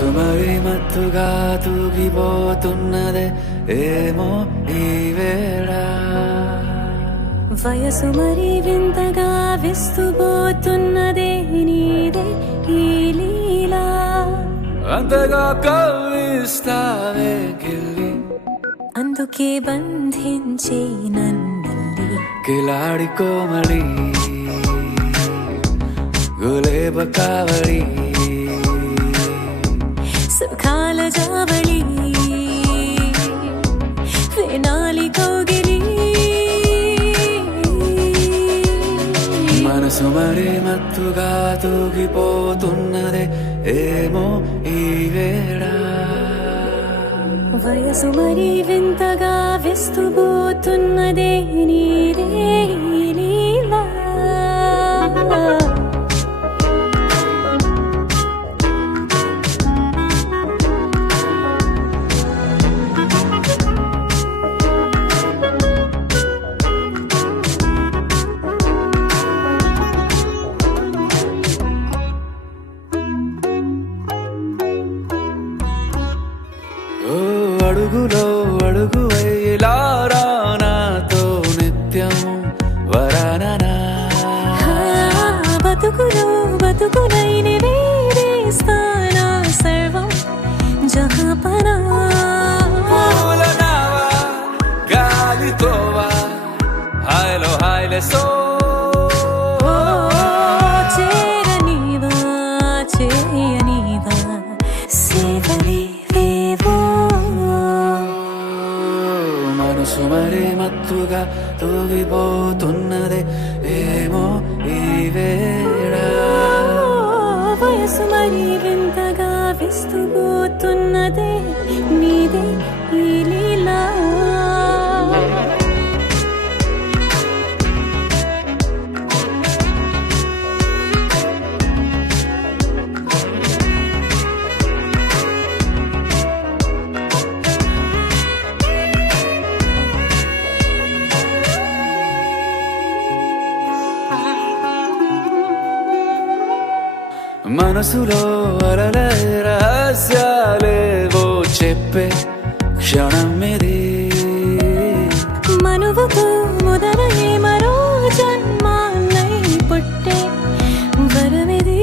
మనసు మరి మత్తుగా తూగిపోతున్నదే ఏమో ఈ వేళ వయసు మరి వింతగా విస్తుపోతున్నదే నీదే ఈ లీలా అంతగా కవ్విస్తావే గిల్లి అందుకే బంధించే నన్నల్లి కిలాడి కోమలి గులేబ కావడి సుఖాల జావళి వేనాలి కౌగిలి మనసు మరి మత్తుగా తూగిపోతున్నదే ఏమో ఈ వేళ వయసు మరి వింతగా విస్తుపోతున్నదే నీదే ఈ లీలా అడుగులో అడుగు వేలారా నాతో నిత్యం వరాననా బతుకులో బతుకునైని వేరేస్తానా సర్వం జహాపనా పూలనావా గాలితోవా హాయ్లో హాయ్లే సో చేరనీవా చేయనీవా సేవలే మనసు మరి మత్తుగా తూగిపోతున్నదే ఏమో ఈ వేళ వయసు మరి వింతగా విస్తుపోతున్నదే నీదే ఈ లీలా మనసులో అలలే రహస్యాలేవో చెప్పే క్షణం ఇది మనువుకు మొదలయ్యే మరో జన్మాన్నై పుట్టే వరమిది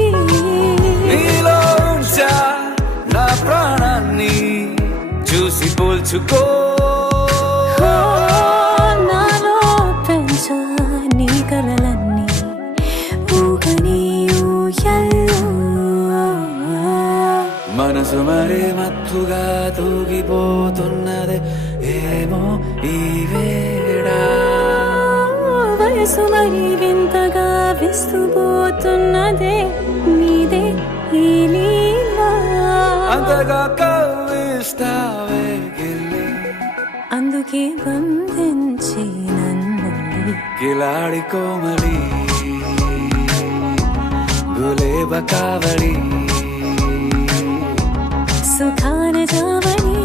నీలో ఉంచా నా ప్రాణాన్ని చూసి పోల్చుకో నాలో పెంచా నీ కలలన్నీ ఊగని ఊయల్లో మనసు మరి మత్తుగా తూగిపోతున్నదే ఏమో ఈ వేళ వయసు మరి వింతగా విస్తుపోతున్నదే నీదే ఈ లీలా అంతగా కవ్విస్తావే గిల్లి అందుకే బంధించి నన్ను కిలాడి కోమలి గులేబ కావడి సుఖాన జావళి